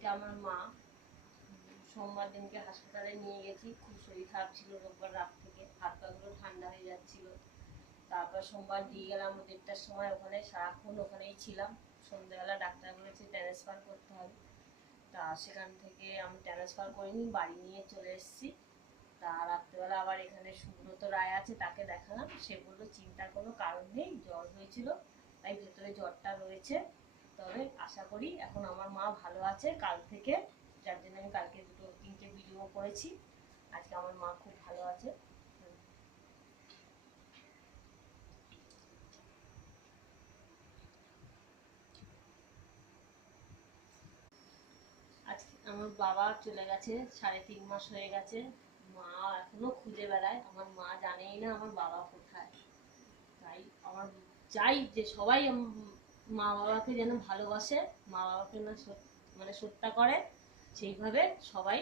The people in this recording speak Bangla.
কালকে আমার মা সোমবার দিনকে হাসপাতালে নিয়ে গেছি, খুব শরীর খারাপ ছিল রোববার রাত থেকে, হাত পাগুলো ঠান্ডা হয়ে যাচ্ছিল। তারপর সোমবার দিয়ে গেলাম 1:30টার সময়, ওখানে সারাক্ষণ ওখানেই ছিলাম। সন্ধ্যাবেলা ডাক্তার বলেছে ট্রান্সফার করতে হবে, তা সেখান থেকে আমি ট্রান্সফার করিনি, বাড়ি নিয়ে চলে এসেছি। তা রাত্রেবেলা আবার এখানে সুব্রত রায় আছে, তাকে দেখালাম। সে বললো চিন্তার কোনো কারণ নেই, জ্বর হয়েছিল তাই ভেতরে জ্বরটা রয়েছে, তবে আশা করি এখন আমার মা ভালো আছে কাল থেকে, যার জন্য আমি কালকে 2-3টে ভিডিও করেছি। আজকে আমার মা খুব ভালো আছে। আজকে আমার বাবা চলে গেছে, 3.5 মাস হয়ে গেছে। মা এখনো খুঁজে বেড়ায়, আমার মা জানেই না আমার বাবা কোথায়। তাই আমার চাই যে সবাই মা বাবাকে যেন ভালোবাসে, মা বাবাকে না মানে শ্রদ্ধা করে, সেইভাবে সবাই